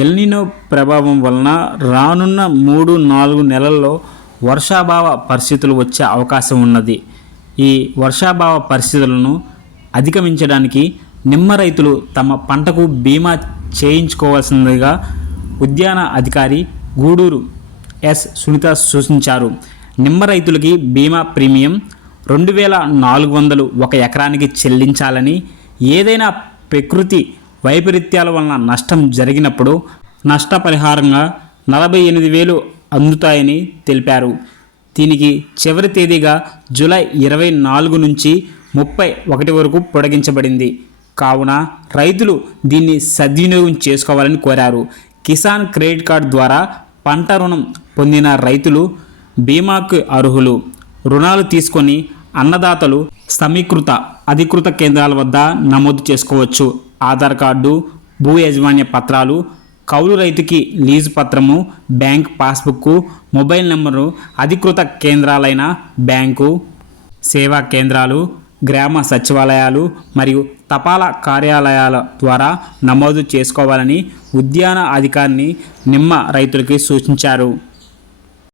El Niño ప్రభావం వలన రానున్న 3-4 నెలల్లో వర్షాభావ పరిస్థితులు వచ్చే అవకాశం ఉన్నది. ఈ వర్షాభావ పరిస్థితులను అధిగమించడానికి నిమ్మ రైతులు తమ పంటకు బీమా చేయించుకోవాల్సిందిగా ఉద్యాన అధికారి గూడూరు ఎస్ సునీత సూచించారు. నిమ్మ రైతులకి బీమా ప్రీమియం 2400 ఒక ఎకరానికి చెల్లించాలని, ఏదైనా ప్రకృతి వైపరీత్యాల వలన నష్టం జరిగినప్పుడు నష్టపరిహారంగా 48,000 అందుతాయని తెలిపారు. దీనికి చివరి తేదీగా జూలై 24 నుంచి 31 వరకు పొడిగించబడింది. కావున రైతులు దీన్ని సద్వినియోగం చేసుకోవాలని కోరారు. కిసాన్ క్రెడిట్ కార్డు ద్వారా పంట రుణం పొందిన రైతులు బీమాకు అర్హులు. రుణాలు తీసుకొని అన్నదాతలు సమీకృత అధికృత కేంద్రాల వద్ద నమోదు చేసుకోవచ్చు. ఆధార్ కార్డు, భూ యాజమాన్య పత్రాలు, కౌలు రైతుకి లీజు పత్రము, బ్యాంక్ పాస్బుక్, మొబైల్ నెంబరు అధికృత కేంద్రాలైన బ్యాంకు, సేవా కేంద్రాలు, గ్రామ సచివాలయాలు మరియు తపాలా కార్యాలయాల ద్వారా నమోదు చేసుకోవాలని ఉద్యాన అధికారిని నిమ్మ రైతులకి సూచించారు.